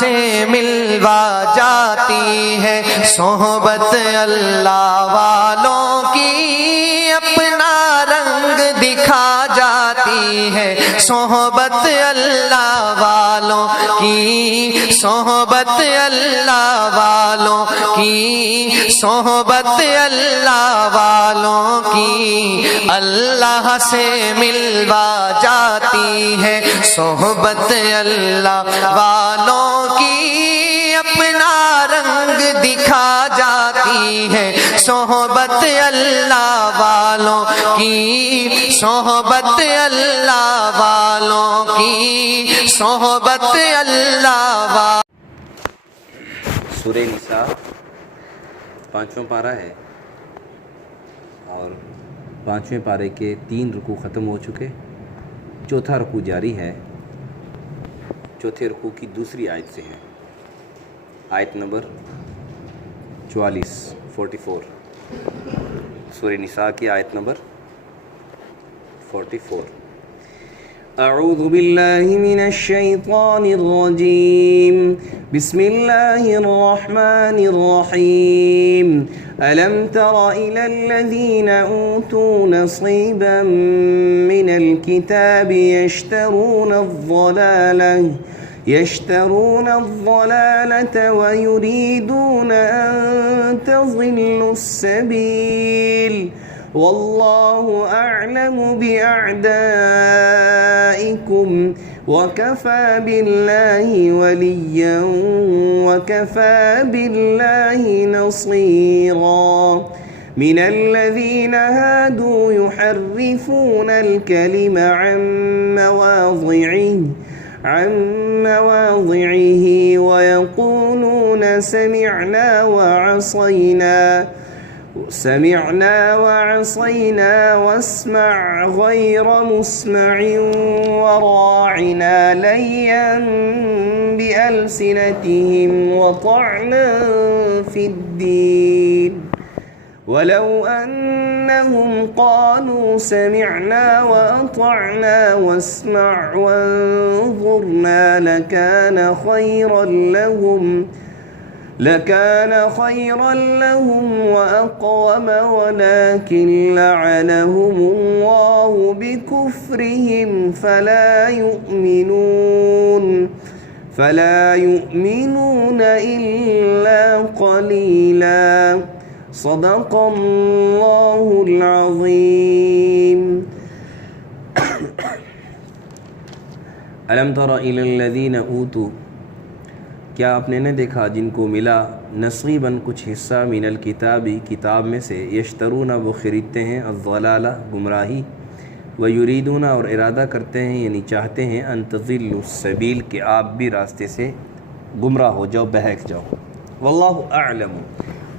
سے ملوا جاتی ہے صحبت اللہ والوں کی، اپنا رنگ دکھا جاتی ہے صحبت اللہ والوں کی، صحبت اللہ والوں کی، صحبت اللہ والوں کی، اللہ سے ملوا جاتی ہے صحبت اللہ والوں کی، اپنا رنگ دکھا جاتی ہے صحبت اللہ والوں کی، صحبت اللہ والوں کی، صحبت اللہ والوں۔ سورہ نساء 5واں پارہ ہے اور 5ویں پارے کے 3 رکوع ختم ہو چکے، چوتھا رکوع جاری ہے۔ چوتھے رکوع کی دوسری آیت سے ہے، آیت نمبر 44 سورہ نساء کی آیت نمبر 44۔ اعوذ باللہ من الشیطان الرجیم، بسم اللہ الرحمن الرحیم۔ ألم تر إلى الذين أوتوا نصيبا من الكتاب يشترون الضلالة ويريدون أن تضلوا السبيل والله أعلم بأعدائكم وكفى بالله وليا وكفى بالله نصيرا من الذين هادوا يحرفون الكلم عن مواضعه ويقولون سمعنا وعصينا واسمع غير مسمع وراعنا ليا بألسنتهم وطعنا في الدين ولو أنهم قالوا سمعنا وأطعنا واسمع وانظرنا لكان خيرا لهم وأقوم ولكن لعنهم الله بكفرهم فلا يؤمنون إلا قليلا صدق الله العظيم۔ ألم تر إلى الذين أوتوا، کیا آپ نے نہ دیکھا جن کو ملا نصیباً کچھ حصہ من الکتابی کتاب میں سے، یشترون وہ خریدتے ہیں الضلالہ گمراہی، ویریدون اور ارادہ کرتے ہیں یعنی چاہتے ہیں ان تضلوا السبیل کہ آپ بھی راستے سے گمراہ ہو جاؤ، بہک جاؤ۔ واللہ اعلم،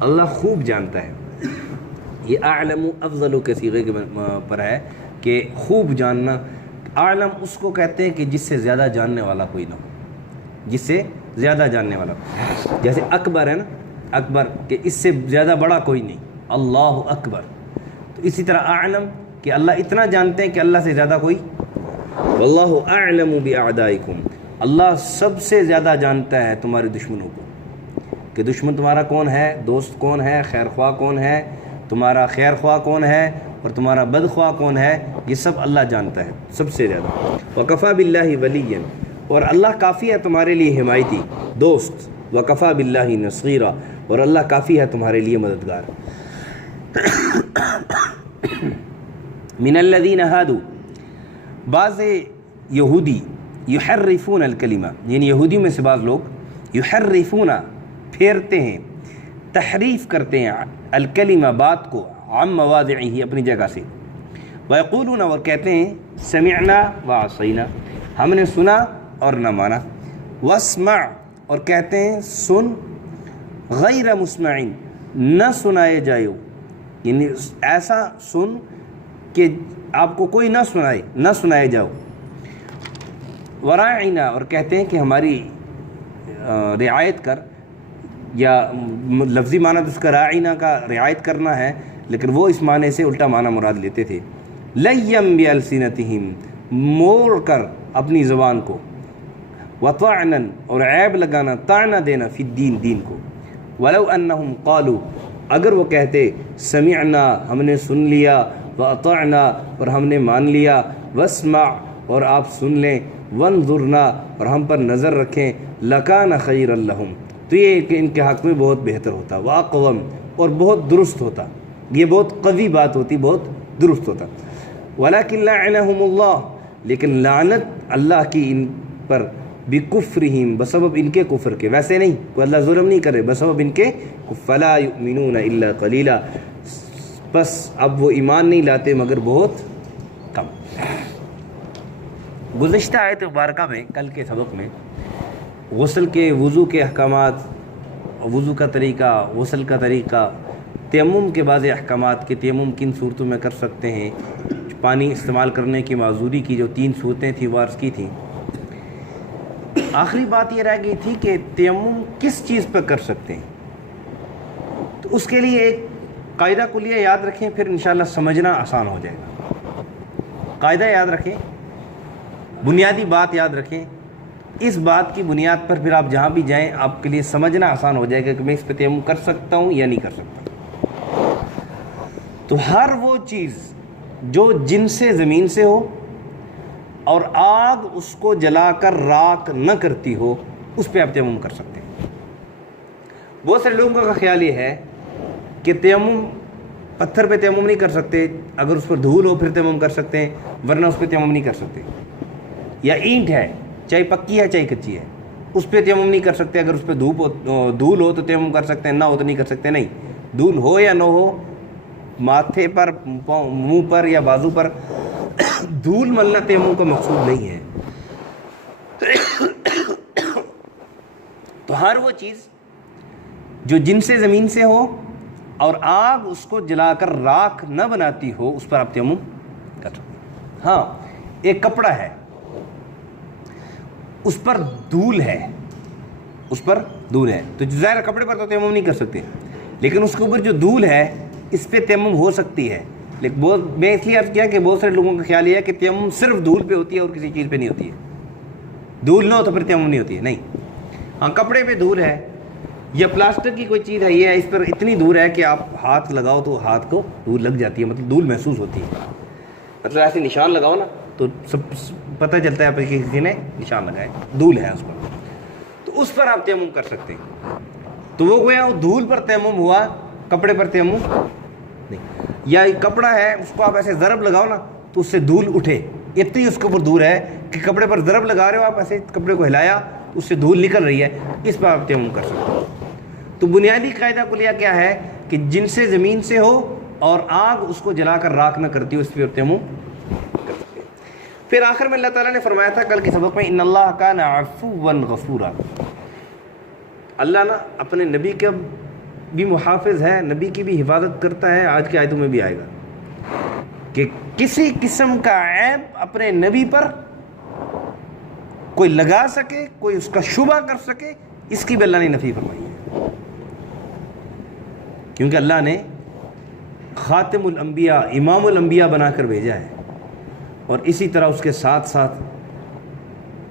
اللہ خوب جانتا ہے۔ یہ اعلم افضل کے صیغے کے پر ہے کہ خوب جاننا۔ اعلم اس کو کہتے ہیں کہ جس سے زیادہ جاننے والا کوئی نہ ہو، جس سے زیادہ جاننے والا، جیسے اکبر ہے نا، اکبر کہ اس سے زیادہ بڑا کوئی نہیں، اللہ اکبر۔ تو اسی طرح اعلم کہ اللہ اتنا جانتے ہیں کہ اللہ سے زیادہ کوئی۔ واللہ اعلم باعدائکم، اللہ سب سے زیادہ جانتا ہے تمہارے دشمنوں کو، کہ دشمن تمہارا کون ہے، دوست کون ہے، خیر خواہ کون ہے، تمہارا خیر خواہ کون ہے اور تمہارا بد خواہ کون ہے، یہ سب اللہ جانتا ہے سب سے زیادہ۔ وکفیٰ باللہ ولیًا، اور اللہ کافی ہے تمہارے لیے حمایتی دوست، وکفیٰ باللہ نصیرا، اور اللہ کافی ہے تمہارے لیے مددگار۔ من الذین ہادوا، بعض یہودی یحرفون الکلمہ، یعنی یہودیوں میں سے بعض لوگ یحرفون پھیرتے ہیں، تحریف کرتے ہیں الکلمہ بات کو، عن مواضعہ اپنی جگہ سے، ویقولون اور کہتے ہیں سمعنا وعصینا، ہم نے سنا اور نہ مانا، واسمع اور کہتے ہیں سن، غیر مسمعین نہ سنائے جائے، یعنی ایسا سن کہ آپ کو کوئی نہ سنائے جاؤ، وراعنا اور کہتے ہیں کہ ہماری رعایت کر، یا لفظی معنی تو اس کا راعینا کا رعایت کرنا ہے، لیکن وہ اس معنی سے الٹا معنی مراد لیتے تھے، لیم بالسنتہم موڑ کر اپنی زبان کو، وطعنا اور عیب لگانا، طعنہ دینا فی الدین دین کو، ولو انہم قالوا اگر وہ کہتے سمعنا ہم نے سن لیا، واطعنا اور ہم نے مان لیا، واسمع اور آپ سن لیں، وانظرنا اور ہم پر نظر رکھیں، لکان خیرا لہم تو یہ کہ ان کے حق میں بہت بہتر ہوتا، واقوم اور بہت درست ہوتا، یہ بہت قوی بات ہوتی، بہت درست ہوتا، ولکن لعنہم اللہ لیکن لعنت اللہ کی ان پر، بکفرہم بسبب ان کے کفر کے، ویسے نہیں کوئی اللہ ظلم نہیں کرے، بسبب ان کے فلا یؤمنون الا قلیلا بس اب وہ ایمان نہیں لاتے مگر بہت کم۔ گزشتہ آیت مبارکہ میں کل کے سبق میں غسل کے وضو کے احکامات، وضو کا طریقہ، غسل کا طریقہ، تیمم کے بعض احکامات کہ تیمم کن صورتوں میں کر سکتے ہیں، پانی استعمال کرنے کی معذوری کی جو 3 صورتیں تھیں وہ عرض کی تھیں۔ آخری بات یہ رہ گئی تھی کہ تیمم کس چیز پر کر سکتے ہیں، تو اس کے لیے ایک قاعدہ کلیہ یاد رکھیں، پھر انشاءاللہ سمجھنا آسان ہو جائے گا۔ قاعدہ یاد رکھیں، بنیادی بات یاد رکھیں، اس بات کی بنیاد پر پھر آپ جہاں بھی جائیں آپ کے لیے سمجھنا آسان ہو جائے گا کہ میں اس پہ تیمم کر سکتا ہوں یا نہیں کر سکتا۔ تو ہر وہ چیز جو جن سے زمین سے ہو اور آگ اس کو جلا کر راکھ نہ کرتی ہو اس پہ آپ تیمم کر سکتے ہیں۔ بہت سارے لوگوں کا خیال یہ ہے کہ تیمم پتھر پہ تیمم نہیں کر سکتے، اگر اس پر دھول ہو پھر تیمم کر سکتے ہیں، ورنہ اس پہ تیمم نہیں کر سکتے، یا اینٹ ہے چاہے پکی ہے چاہے کچی ہے اس پہ تیمم نہیں کر سکتے، اگر اس پہ دھول ہو تو تیمم کر سکتے ہیں، نہ ہو تو نہیں کر سکتے۔ نہیں، دھول ہو یا نہ ہو، ماتھے پر، منہ پر یا بازو پر دھول ملنا تیمم کا مقصود نہیں ہے۔ تو ہر وہ چیز جو جن سے زمین سے ہو اور آگ اس کو جلا کر راکھ نہ بناتی ہو اس پر آپ تیمم کر سکتے ہیں۔ ہاں، ایک کپڑا ہے اس پر دھول ہے، اس پر دھول ہے تو ظاہر کپڑے پر تو تیمم نہیں کر سکتے، لیکن اس کے اوپر جو دھول ہے اس پہ تیمم ہو سکتی ہے۔ لیکن میں اس لیے عرض کیا کہ بہت سارے لوگوں کا خیال یہ ہے کہ تیمم صرف دھول پہ ہوتی ہے اور کسی چیز پہ نہیں ہوتی ہے، دھول نہ ہو تو پھر تیمم نہیں ہوتی ہے۔ نہیں، ہاں کپڑے پہ دھول ہے یا پلاسٹک کی کوئی چیز ہے، یہ ہے اس پر اتنی دھول ہے کہ آپ ہاتھ لگاؤ تو ہاتھ کو دھول لگ جاتی ہے، مطلب دھول محسوس ہوتی ہے، مطلب ایسے نشان لگاؤ نا تو سب پتہ چلتا ہے کہ کسی نے نشان لگایا، دھول ہے اس پر، تو اس پر آپ تیمم کر سکتے ہیں۔ تو وہ گویا دھول پر تیمم ہوا، کپڑے پر تیمم نہیں۔ یا ایک کپڑا ہے اس کو آپ ایسے ضرب لگاؤ نا تو اس سے دھول اٹھے، اتنی اس کے اوپر دھول ہے کہ کپڑے پر ضرب لگا رہے ہو آپ، ایسے کپڑے کو ہلایا اس سے دھول نکل رہی ہے، اس پر آپ تیمم کر سکتے ہیں۔ تو بنیادی قاعدہ کلیہ کیا ہے کہ جن سے زمین سے ہو اور آگ اس کو جلا کر راکھ نہ کرتی ہو اس پہ تیمم کر سکتے ہیں۔ پھر آخر میں اللہ تعالیٰ نے فرمایا تھا کل کے سبق میں، ان اللہ کان عفوا غفورا، اللہ نا اپنے نبی کا بھی محافظ ہے، نبی کی بھی حفاظت کرتا ہے، آج کی آیتوں میں بھی آئے گا کہ کسی قسم کا عیب اپنے نبی پر کوئی لگا سکے، کوئی اس کا شبہ کر سکے، اس کی بھی اللہ نے نفی فرمائی ہے، کیونکہ اللہ نے خاتم الانبیاء، امام الانبیاء بنا کر بھیجا ہے، اور اسی طرح اس کے ساتھ ساتھ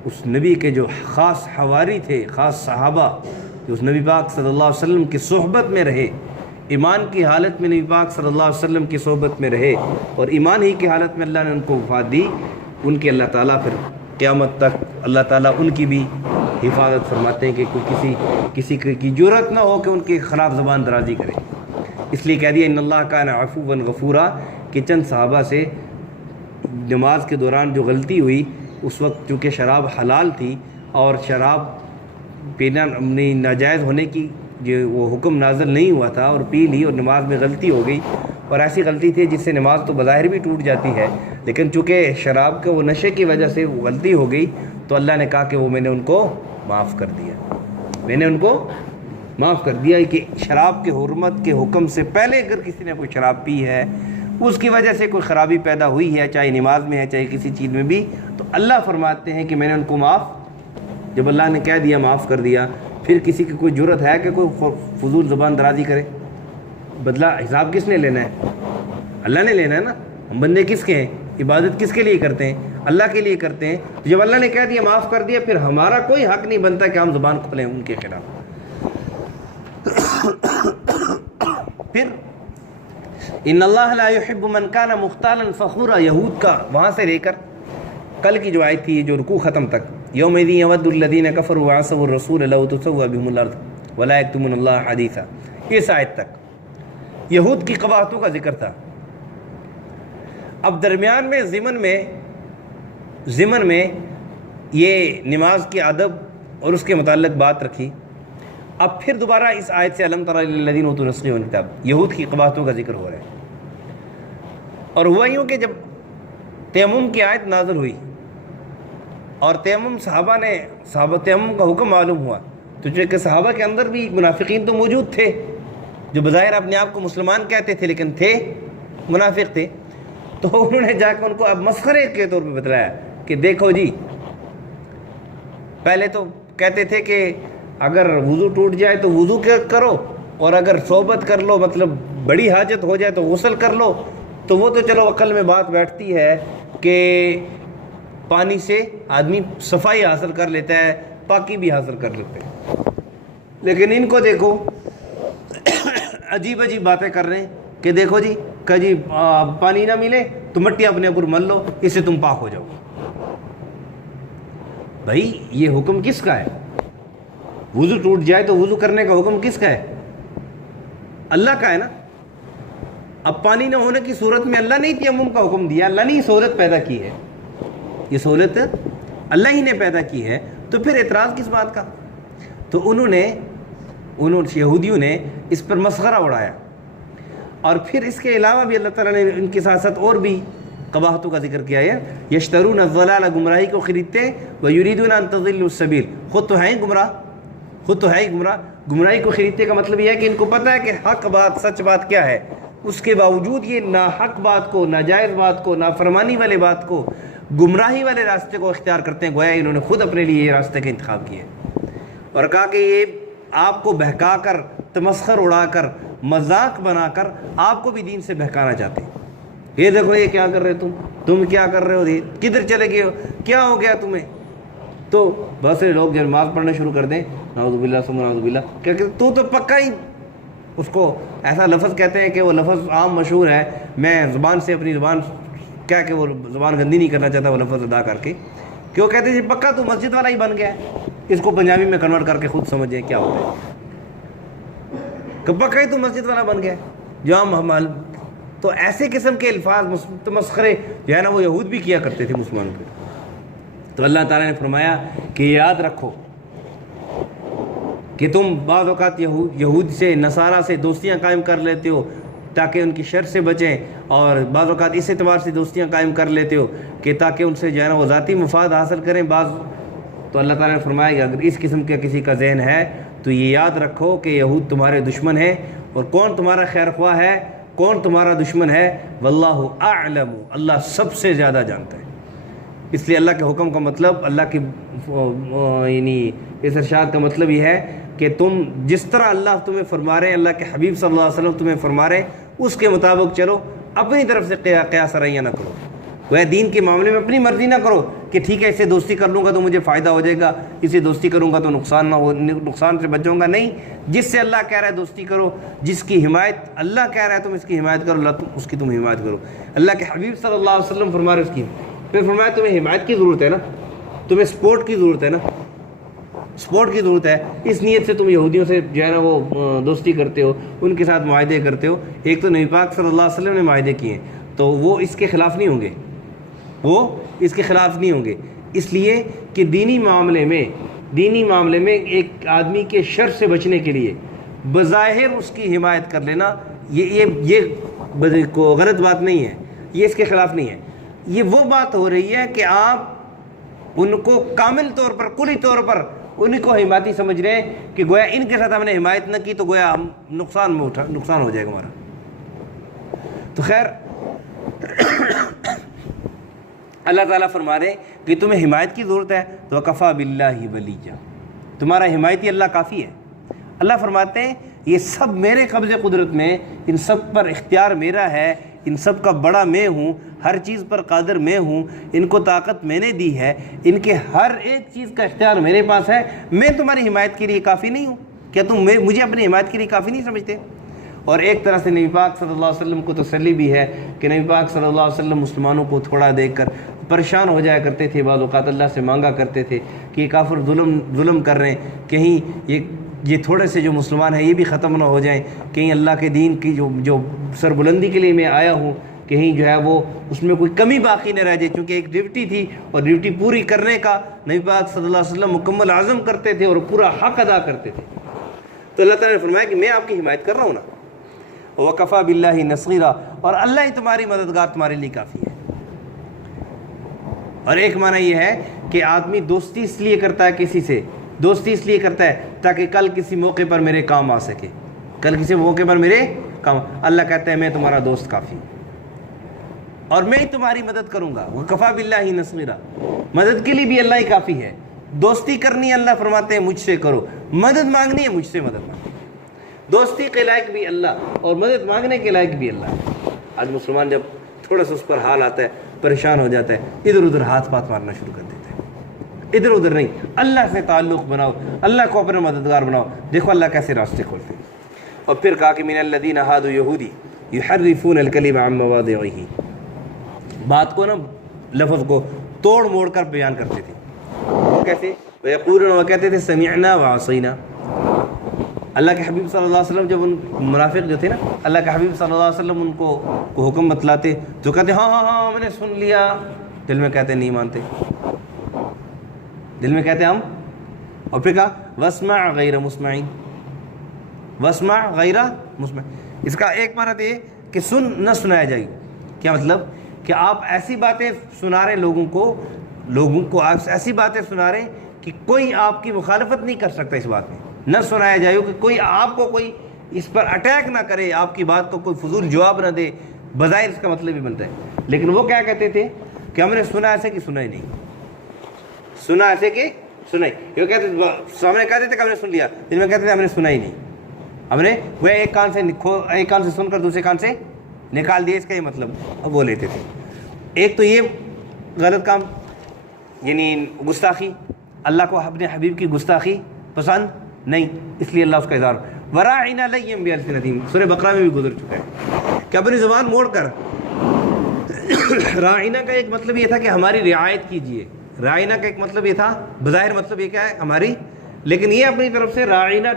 اس نبی کے جو خاص حواری تھے، خاص صحابہ جو اس نبی پاک صلی اللہ علیہ وسلم کی صحبت میں رہے، ایمان کی حالت میں نبی پاک صلی اللہ علیہ وسلم کی صحبت میں رہے اور ایمان ہی کی حالت میں اللہ نے ان کو وفات دی، ان کی اللہ تعالیٰ پھر قیامت تک اللہ تعالیٰ ان کی بھی حفاظت فرماتے ہیں کہ کوئی کسی کی جرأت نہ ہو کہ ان کی خراب زبان درازی کرے۔ اس لیے کہہ دیا ان اللہ کان عفوا غفورا کہ چند صحابہ سے نماز کے دوران جو غلطی ہوئی، اس وقت چونکہ شراب حلال تھی اور شراب پینا ناجائز ہونے کی جو وہ حکم نازل نہیں ہوا تھا، اور پی لی اور نماز میں غلطی ہو گئی، اور ایسی غلطی تھی جس سے نماز تو بظاہر بھی ٹوٹ جاتی ہے، لیکن چونکہ شراب کے وہ نشے کی وجہ سے وہ غلطی ہو گئی تو اللہ نے کہا کہ وہ میں نے ان کو معاف کر دیا، میں نے ان کو معاف کر دیا کہ شراب کے حرمت کے حکم سے پہلے اگر کسی نے کوئی شراب پی ہے، اس کی وجہ سے کوئی خرابی پیدا ہوئی ہے، چاہے نماز میں ہے چاہے کسی چیز میں بھی، تو اللہ فرماتے ہیں کہ میں نے ان کو معاف، جب اللہ نے کہہ دیا معاف کر دیا، پھر کسی کی کوئی جرأت ہے کہ کوئی فضول زبان درازی کرے؟ بدلہ حساب کس نے لینا ہے؟ اللہ نے لینا ہے نا، ہم بندے کس کے ہیں؟ عبادت کس کے لیے کرتے ہیں؟ اللہ کے لیے کرتے ہیں. جب اللہ نے کہہ دیا معاف کر دیا, پھر ہمارا کوئی حق نہیں بنتا کہ ہم زبان کھولیں ان کے خلاف. پھر ان اللہ لا يحب من كان مختالا فخورا, یہود کا وہاں سے لے کر کل کی جو آیت تھی جو رکوع ختم تک, یومئذ یود الذین کفروا وعصوا الرسول لو تسوى بهم الارض ولا یکتمون اللہ حدیثا, اس آیت تک یہود کی قباحتوں کا ذکر تھا. اب درمیان میں ضمن میں یہ نماز کی ادب اور اس کے متعلق بات رکھی. اب پھر دوبارہ اس آیت سے الم تر الی الذین اوتوا النصر والکتاب, یہود کی قباحتوں کا ذکر ہو رہا ہے. اور ہوا یوں کہ جب تیمم کی آیت نازل ہوئی اور تیمم تیمم کا حکم معلوم ہوا, تو چونکہ صحابہ کے اندر بھی منافقین تو موجود تھے جو بظاہر اپنے آپ کو مسلمان کہتے تھے لیکن تھے منافق تھے, تو انہوں نے جا کے ان کو اب مسخرے کے طور پہ بتلایا کہ دیکھو جی, پہلے تو کہتے تھے کہ اگر وضو ٹوٹ جائے تو وضو کرو, اور اگر صحبت کر لو مطلب بڑی حاجت ہو جائے تو غسل کر لو, تو وہ تو چلو عقل میں بات بیٹھتی ہے کہ پانی سے آدمی صفائی حاصل کر لیتا ہے, پاکی بھی حاصل کر لیتے ہیں. لیکن ان کو دیکھو عجیب باتیں کر رہے ہیں کہ دیکھو جی کہ پانی نہ ملے تو مٹی اپنے اوپر مل لو, اس سے تم پاک ہو جاؤ. بھائی یہ حکم کس کا ہے؟ وضو ٹوٹ جائے تو وضو کرنے کا حکم کس کا ہے؟ اللہ کا ہے نا. اب پانی نہ ہونے کی صورت میں اللہ نے تیمم کا حکم دیا, اللہ نے یہ سہولت پیدا کی ہے, یہ سہولت اللہ ہی نے پیدا کی ہے, تو پھر اعتراض کس بات کا؟ تو یہودیوں نے اس پر مسخرہ اڑایا. اور پھر اس کے علاوہ بھی اللہ تعالیٰ نے ان کے ساتھ ساتھ اور بھی قباحتوں کا ذکر کیا ہے. یشترون الضلال, گمراہی کو خریدتے, ویریدون ان تضلوا السبیل, خود تو ہیں گمراہ. گمراہی کو خریدتے کا مطلب یہ ہے کہ ان کو پتہ ہے کہ حق بات سچ بات کیا ہے, اس کے باوجود یہ ناحق بات کو, ناجائز بات کو, نافرمانی والے بات کو, گمراہی والے راستے کو اختیار کرتے ہیں, گویا انہوں نے خود اپنے لیے یہ راستے کا انتخاب کیا اور کہا کہ یہ آپ کو بہکا کر, تمسخر اڑا کر, مذاق بنا کر آپ کو بھی دین سے بہکانا چاہتے ہیں. یہ دیکھو یہ کیا کر رہے, تم کیا کر رہے ہو, کدھر چلے گئے ہو, کیا ہو گیا تمہیں. تو بہت سے لوگ جب نماز پڑھنا شروع کر دیں, نعوذ باللہ ثم نعوذ باللہ, کیا کہ تو پکا ہی, اس کو ایسا لفظ کہتے ہیں کہ وہ لفظ عام مشہور ہے, میں زبان سے اپنی زبان کیا کہ وہ زبان گندی نہیں کرنا چاہتا وہ لفظ ادا کر کے, کیوں کہتے ہیں جی پکا تو مسجد والا ہی بن گیا ہے. اس کو پنجابی میں کنورٹ کر کے خود سمجھیں کیا ہوتا ہے, کہ پکا ہی تو مسجد والا بن گیا جو ہم. تو ایسے قسم کے الفاظ تمسخرے جو ہے نا وہ یہود بھی کیا کرتے تھے مسلمانوں کے. تو اللہ تعالیٰ نے فرمایا کہ یاد رکھو کہ تم بعض اوقات یہود سے, نصارہ سے دوستیاں قائم کر لیتے ہو تاکہ ان کی شر سے بچیں, اور بعض اوقات اس اعتبار سے دوستیاں قائم کر لیتے ہو کہ تاکہ ان سے جو ہے نا وہ ذاتی مفاد حاصل کریں بعض. تو اللہ تعالیٰ نے فرمایا کہ اگر اس قسم کا کسی کا ذہن ہے تو یہ یاد رکھو کہ یہود تمہارے دشمن ہیں, اور کون تمہارا خیر خواہ ہے, کون تمہارا دشمن ہے, واللہ اعلم, اللہ سب سے زیادہ جانتا ہے. اس لیے اللہ کے حکم کا مطلب, اللہ کی یعنی اس ارشاد کا مطلب یہ ہے کہ تم جس طرح اللہ تمہیں فرما رہے ہیں, اللہ کے حبیب صلی اللہ علیہ وسلم تمہیں فرما رہے ہیں, اس کے مطابق چلو, اپنی طرف سے قیاس رائیاں نہ کرو. وہ دین کے معاملے میں اپنی مرضی نہ کرو کہ ٹھیک ہے اس سے دوستی کر لوں گا تو مجھے فائدہ ہو جائے گا, اس سے دوستی کروں گا تو نقصان سے بچوں گا. نہیں, جس سے اللہ کہہ رہا ہے دوستی کرو, جس کی حمایت اللہ کہہ رہا ہے تم اس کی حمایت کرو, اللہ اس کی تم حمایت کرو. اللہ کے حبیب صلی اللہ علیہ وسلم فرما رہے اس کی. پھر فرمایا تمہیں حمایت کی ضرورت ہے نا, تمہیں سپورٹ کی ضرورت ہے نا, سپورٹ کی ضرورت ہے. اس نیت سے تم یہودیوں سے جو ہے نا وہ دوستی کرتے ہو, ان کے ساتھ معاہدے کرتے ہو. ایک تو نبی پاک صلی اللہ علیہ وسلم نے معاہدے کیے ہیں تو وہ اس کے خلاف نہیں ہوں گے, وہ اس کے خلاف نہیں ہوں گے. اس لیے کہ دینی معاملے میں ایک آدمی کے شر سے بچنے کے لیے بظاہر اس کی حمایت کر لینا یہ غلط بات نہیں ہے, یہ اس کے خلاف نہیں ہے. یہ وہ بات ہو رہی ہے کہ آپ ان کو کامل طور پر, کلی طور پر ان کو حمایتی سمجھ رہے ہیں کہ گویا ان کے ساتھ ہم نے حمایت نہ کی تو گویا ہم نقصان ہو جائے گا ہمارا. تو خیر اللہ تعالیٰ فرما رہے کہ تمہیں حمایت کی ضرورت ہے تو وَكَفَى بِاللَّهِ وَلِيًّا, تمہارا حمایتی اللہ کافی ہے. اللہ فرماتے ہیں یہ سب میرے قبض قدرت میں, ان سب پر اختیار میرا ہے, ان سب کا بڑا میں ہوں. ہر چیز پر قادر میں ہوں، ان کو طاقت میں نے دی ہے، ان کے ہر ایک چیز کا اختیار میرے پاس ہے، میں تمہاری حمایت کے لیے کافی نہیں ہوں؟ کیا تم مجھے اپنی حمایت کے لیے کافی نہیں سمجھتے؟ اور ایک طرح سے نبی پاک صلی اللہ علیہ وسلم کو تسلی بھی ہے کہ نبی پاک صلی اللہ علیہ وسلم مسلمانوں کو تھوڑا دیکھ کر پریشان ہو جایا کرتے تھے، بعض اوقات اللہ سے مانگا کرتے تھے کہ یہ کافر ظلم کر رہے ہیں، کہیں یہ تھوڑے سے جو مسلمان ہیں یہ بھی ختم نہ ہو جائیں، کہیں اللہ کے دین کی جو سربلندی کے لیے میں آیا ہوں کہیں جو ہے وہ اس میں کوئی کمی باقی نہ رہ جائے، چونکہ ایک ڈیوٹی تھی اور ڈیوٹی پوری کرنے کا نبی پاک صلی اللہ علیہ وسلم مکمل عزم کرتے تھے اور پورا حق ادا کرتے تھے۔ تو اللہ تعالیٰ نے فرمایا کہ میں آپ کی حمایت کر رہا ہوں نا، وَكَفَى بِاللَّهِ نَصِيرًا، اور اللہ ہی تمہاری مددگار تمہارے لیے کافی ہے۔ اور ایک معنی یہ ہے کہ آدمی دوستی اس لیے کرتا ہے کسی سے، دوستی اس لیے کرتا ہے تاکہ کل کسی موقع پر میرے کام آ سکے، کل کسی موقع پر میرے کام۔ اللہ کہتا ہے میں تمہارا دوست کافی ہوں اور میں ہی تمہاری مدد کروں گا۔ وَكَفَى بِاللَّهِ نَصِيرًا، مدد کے لیے بھی اللہ ہی کافی ہے۔ دوستی کرنی ہے اللہ فرماتے ہیں مجھ سے کرو، مدد مانگنی ہے مجھ سے مدد مانگنی، دوستی کے لائق بھی اللہ اور مدد مانگنے کے لائق بھی اللہ۔ آج مسلمان جب تھوڑا سا اس پر حال آتا ہے پریشان ہو جاتا ہے، ادھر ادھر ہاتھ پات مارنا شروع کر دیتا ہے، ادھر ادھر نہیں، اللہ سے تعلق بناؤ، اللہ کو اپنا مددگار بناؤ۔ دیکھو اللہ کیسے راستے کھولتے ہیں۔ اور پھر کہا کہ من الذین ہادوا یہودی یحرفون الکلم عن مواضعہ، بات کو نا لفظ کو توڑ موڑ کر بیان کرتے تھے۔ وہ کیسے؟ ویقولون، وہ کہتے تھے سمعنا وعصینا۔ اللہ کے حبیب صلی اللہ علیہ وسلم جب ان منافق جو تھے نا، اللہ کے حبیب صلی اللہ علیہ وسلم ان کو حکم بتلاتے تو کہتے ہاں ہاں ہاں میں نے سن لیا، دل میں کہتے نہیں مانتے، دل میں کہتے ہم۔ اور پھر کہا واسمع غیر مسمع، واسمع غیر مسمع، اس کا ایک معنی تو یہ کہ سن نہ سنایا جائے۔ کیا مطلب؟ کہ آپ ایسی باتیں سنا رہے لوگوں کو آپ ایسی باتیں سنا رہے کہ کوئی آپ کی مخالفت نہیں کر سکتا اس بات میں، نہ سنایا جائے کہ کوئی آپ کو کوئی اس پر اٹیک نہ کرے، آپ کی بات کو کوئی فضول جواب نہ دے، بظاہر اس کا مطلب ہی بنتا ہے۔ لیکن وہ کیا کہتے تھے کہ ہم نے سنا ایسے کہ سنا ہی نہیں، سنا ایسے کہ سنا ہی، یہ کہتے سامنے کہتے تھے کہ ہم نے سن لیا، دل میں کہتے تھے ہم نے سنا ہی نہیں، ہم نے وہ ایک کان سے سن کر دوسرے کان سے نکال دیا، اس کا یہ مطلب اب وہ لیتے تھے۔ ایک تو یہ غلط کام یعنی گستاخی، اللہ کو اپنے حبیب کی گستاخی پسند نہیں، اس لیے اللہ اس کا اظہار۔ وراعنا لیم بألسنتہم، سورہ بقرہ میں بھی گزر چکا ہے کہ اپنی زبان موڑ کر، راعنا کا ایک مطلب یہ تھا کہ ہماری رعایت کیجیے، راعنا کا ایک مطلب یہ تھا، بظاہر مطلب یہ کیا ہے ہماری، لیکن یہ اپنی طرف سے راعنا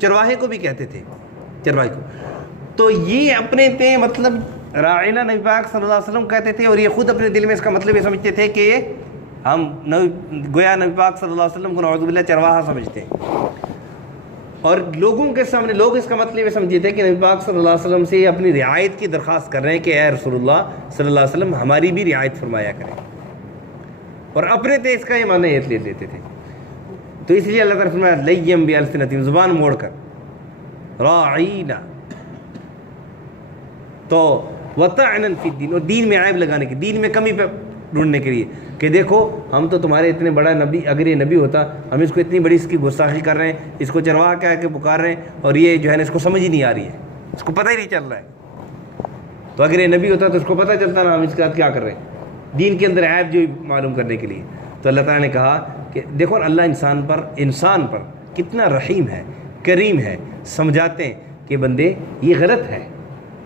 چرواہے کو بھی کہتے تھے، چرواہے کو، تو یہ اپنے تھے مطلب راعنا نبی پاک صلی اللہ علیہ وسلم کہتے تھے، اور یہ خود اپنے دل میں اس کا مطلب یہ سمجھتے تھے کہ ہم گویا نبی پاک صلی اللہ علیہ وسلم کو نعوذ باللہ چرواہا سمجھتے ہیں، اور لوگوں کے سامنے لوگ اس کا مطلب یہ سمجھتے تھے کہ نبی پاک صلی اللہ علیہ وسلم سے اپنی رعایت کی درخواست کر رہے ہیں کہ اے رسول اللہ صلی اللہ علیہ وسلم ہماری بھی رعایت فرمایا کریں، اور اپنے تھے اس کا یہ معنی لے لیتے تھے۔ تو اس لیے اللہ تعالیٰ فرمایا لیم بألسنتہم، زبان موڑ کر، راعینا، تو وطعنا فی الدین، اور دین میں عیب لگانے کی، دین میں کمی پہ ڈھونڈنے کے لیے کہ دیکھو ہم تو تمہارے اتنے بڑا نبی، اگر یہ نبی ہوتا ہم اس کو اتنی بڑی اس کی گستاخی کر رہے ہیں، اس کو چرواہا کہہ کے پکار رہے ہیں، اور یہ جو ہے نا اس کو سمجھ ہی نہیں آ رہی ہے، اس کو پتہ ہی نہیں چل رہا ہے۔ تو اگر یہ نبی ہوتا تو اس کو پتہ چلتا نا ہم اس کے ساتھ کیا کر رہے ہیں، دین کے اندر عیب جو معلوم کرنے کے لیے۔ تو اللہ تعالیٰ نے کہا کہ دیکھو اللہ انسان پر کتنا رحیم ہے، کریم ہے، سمجھاتے ہیں کہ بندے یہ غلط ہے،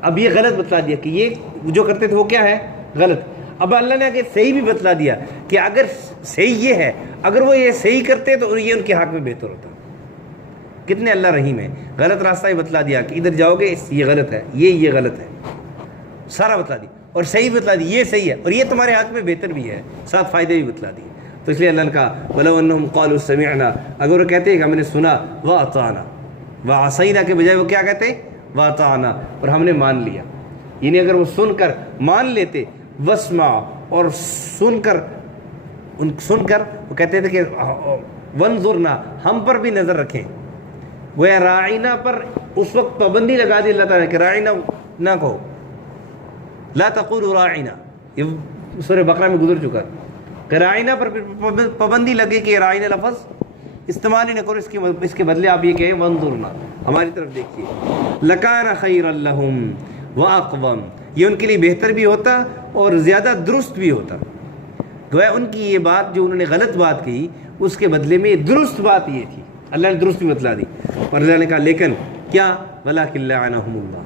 اب یہ غلط بتلا دیا کہ یہ جو کرتے تھے وہ کیا ہے، غلط۔ اب اللہ نے آگے صحیح بھی بتلا دیا کہ اگر صحیح یہ ہے، اگر وہ یہ صحیح کرتے تو یہ ان کے حق میں بہتر ہوتا۔ کتنے اللہ رحیم ہے، غلط راستہ ہی بتلا دیا کہ ادھر جاؤ گے یہ غلط ہے، یہ غلط ہے، سارا بتلا دی، اور صحیح بتلا دی یہ صحیح ہے، اور یہ تمہارے حق میں بہتر بھی ہے، ساتھ فائدے بھی بتلا دیے۔ تو اس لیے اللہ نے کہا وَلَوْ أَنَّهُمْ قَالُوا سَمِعْنَا، اگر وہ کہتے ہیں کہ ہم نے سنا، وَأَطَعْنَا، وَعَصَيْنَا کے بجائے وہ کیا کہتے وَأَطَعْنَا، اور ہم نے مان لیا، یعنی اگر وہ سن کر مان لیتے، وَاسْمَعْ، اور سن کر وہ کہتے تھے کہ وَانظُرْنَا، ہم پر بھی نظر رکھیں، وہ راعینا پر اس وقت پابندی لگا دی اللہ تعالیٰ کہ راعینا نہ کہو، لا تقولوا راعینا، یہ سورہ بقرہ میں گزر چکا کہ راعینا پر پابندی لگے کہ راعینا لفظ استعمال ہی نہ کرو، اس کے بدلے آپ یہ کہیں وانظرنا، ہماری طرف دیکھیے، لکان خیر لہم واقوم، یہ ان کے لیے بہتر بھی ہوتا اور زیادہ درست بھی ہوتا. گویا ان کی یہ بات جو انہوں نے غلط بات کہی اس کے بدلے میں درست بات یہ تھی, اللہ نے درست بھی بتلا دی. اور اللہ نے کہا لیکن کیا وَلَٰكِن لَعَنَهُمُ اللَّهُ,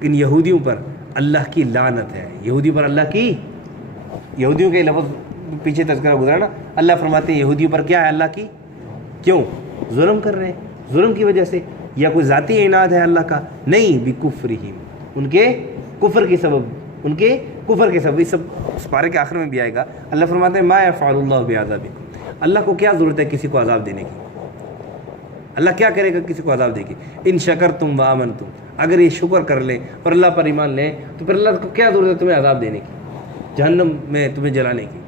ان یہودیوں پر اللہ کی لعنت ہے. یہودیوں پر اللہ کی, یہودیوں کے لفظ پیچھے تذکرہ گزرا نا, اللہ فرماتے ہیں یہودیوں پر کیا ہے اللہ کی, کیوں ظلم کر رہے ہیں, ظلم کی وجہ سے, یا کوئی ذاتی عناد ہے اللہ کا, نہیں, بِكُفْرِهِمْ, ان کے کفر کے سبب, ان کے کفر کے سبب. اس پارے کے آخر میں بھی آئے گا, اللہ فرماتے ہیں مَا يَفْعَلُ اللَّهُ بِعَذَابِكُمْ, اللہ کو کیا ضرورت ہے کسی کو عذاب دینے کی, اللہ کیا کرے گا کسی کو عذاب دے کے. ان شکرتم وآمنتم, اگر یہ شکر کر لیں اور اللہ پر ایمان لیں تو پھر اللہ کو کیا ضرورت ہے تمہیں عذاب دینے کی, جہنم میں تمہیں جلانے کی.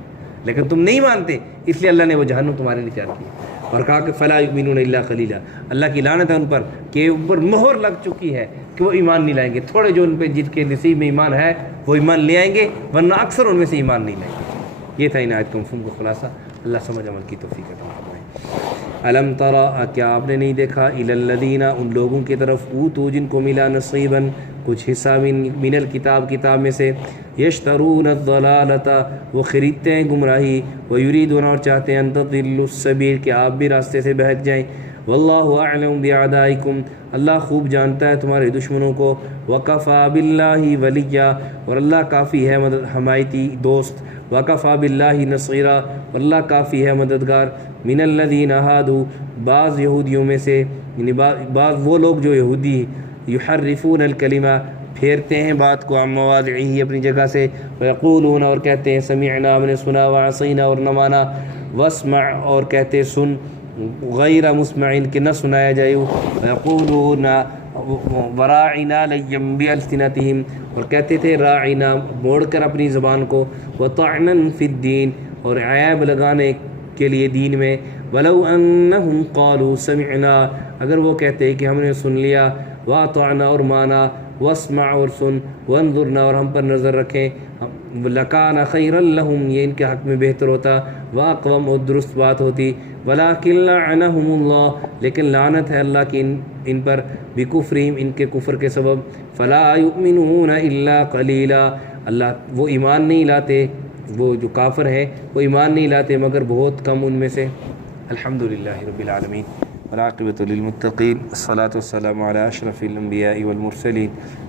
لیکن تم نہیں مانتے, اس لیے اللہ نے وہ جہنم تمہارے لیے تیار کی. اور کہا کہ فلا یؤمنون الا قلیلا, اللہ کی لعنت ہے ان پر کہ اوپر مہر لگ چکی ہے کہ وہ ایمان نہیں لائیں گے. تھوڑے جو ان پہ جن کے نصیب میں ایمان ہے وہ ایمان لے آئیں گے, ورنہ اکثر ان میں سے ایمان نہیں لائیں گے. یہ تھا ان آیت کا مفہوم کا خلاصہ. اللہ سمجھ عمل کی توفیق عطا فرمائے. الم ترى, کیا آپ نے نہیں دیکھا, الی الذین, ان لوگوں کی طرف, اوتوا, جن کو ملا نصیبا, کچھ حصہ, من الکتاب, کتاب میں سے, یشترون الضلالۃ, وہ خریدتے ہیں گمراہی, ویریدون, اور چاہتے ہیں, ان تضلوا السبیل, کہ آپ بھی راستے سے بہک جائیں. واللہ اعلم باعدائکم, اللہ خوب جانتا ہے تمہارے دشمنوں کو. وکفی باللہ ولیا, اور اللہ کافی ہے حمایتی دوست. وکفی باللہ نصیرا, اور اللہ کافی ہے مددگار. من الذین ہادوا, بعض یہودیوں میں سے, یعنی بعض وہ لوگ جو یہودی, یحرفون الکلمہ, پھیرتے ہیں بات کو, عن مواضعہ, اپنی جگہ سے, ویقولون, اور کہتے ہیں, سمعنا, ہم نے سنا, وعصینا, اور نہ مانا, واسمع, اور کہتے سن, غیر مسمع, کہ نہ سنایا جائے, ویقولون وراعنا لیًّا بألسنتہم, اور کہتے تھے راعنا, موڑ کر اپنی زبان کو, وطعنا فی الدین, اور عیب لگانے کے لیے دین میں. ولو انہم قالوا سمعنا, اگر وہ کہتے کہ ہم نے سن لیا, واطعنا, اور مانا, واسمع, اور سن, وانظرنا, اور ہم پر نظر رکھیں, لکان خیرا لہم, یہ ان کے حق میں بہتر ہوتا, واقوم, اور درست بات ہوتی. ولکن لعنہم اللہ, لیکن لعنت ہے اللہ کی ان پر, بکفرہم, ان کے کفر کے سبب. فلا یؤمنون الا قلیلا, اللہ وہ ایمان نہیں لاتے, وہ جو کافر ہیں وہ ایمان نہیں لاتے مگر بہت کم ان میں سے. الحمدللہ رب العالمین, والعاقبۃ للمتقین, الصلاۃ والسلام علی اشرف الانبیاء والمرسلین,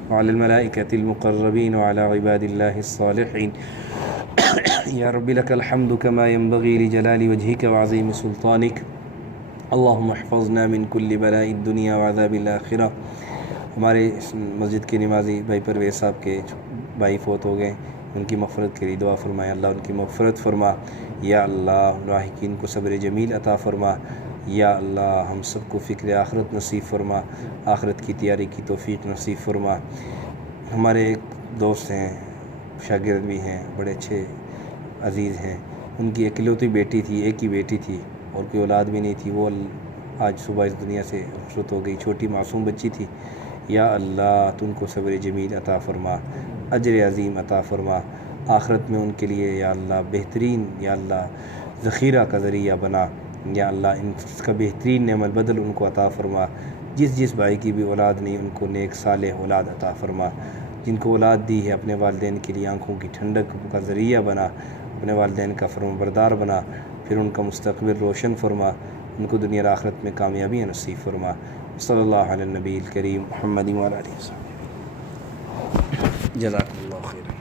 وعلی الملائکۃ المقربین, وعلی عباد اللہ الصالحین. یا رب لک الحمد کما ينبغی لجلال وجہک وعظیم سلطانک. اللہم احفظنا من کل بلاء الدنیا وعذاب الآخرہ. ہمارے مسجد کے نمازی بھائی پرویز صاحب کے بھائی فوت ہو گئے, ان کی مغفرت کے لیے دعا فرمائے. اللہ ان کی مغفرت فرما. یا اللہ لاحقین کو صبر جمیل عطا فرما. یا اللہ ہم سب کو فکر آخرت نصیب فرما, آخرت کی تیاری کی توفیق نصیب فرما. ہمارے ایک دوست ہیں, شاگرد بھی ہیں, بڑے اچھے عزیز ہیں, ان کی اکلوتی بیٹی تھی, ایک ہی بیٹی تھی, اور کوئی اولاد بھی نہیں تھی. وہ آج صبح اس دنیا سے رخصت ہو گئی, چھوٹی معصوم بچی تھی. یا اللہ تو ان کو صبر جمیل عطا فرما, اجر عظیم عطا فرما. آخرت میں ان کے لیے یا اللہ بہترین, یا اللہ ذخیرہ کا ذریعہ بنا. یا اللہ ان کا بہترین نعمت بدل ان کو عطا فرما. جس بھائی کی بھی اولاد نہیں, ان کو نیک صالح اولاد عطا فرما. جن کو اولاد دی ہے اپنے والدین کے لیے آنکھوں کی ٹھنڈک کا ذریعہ بنا, اپنے والدین کا فرمان بردار بنا, پھر ان کا مستقبل روشن فرما, ان کو دنیا اور آخرت میں کامیابی نصیب فرما. صلی اللہ علی النبی الکریم محمد و علی آلہ وصحبہ. جزاکم اللہ خیرا.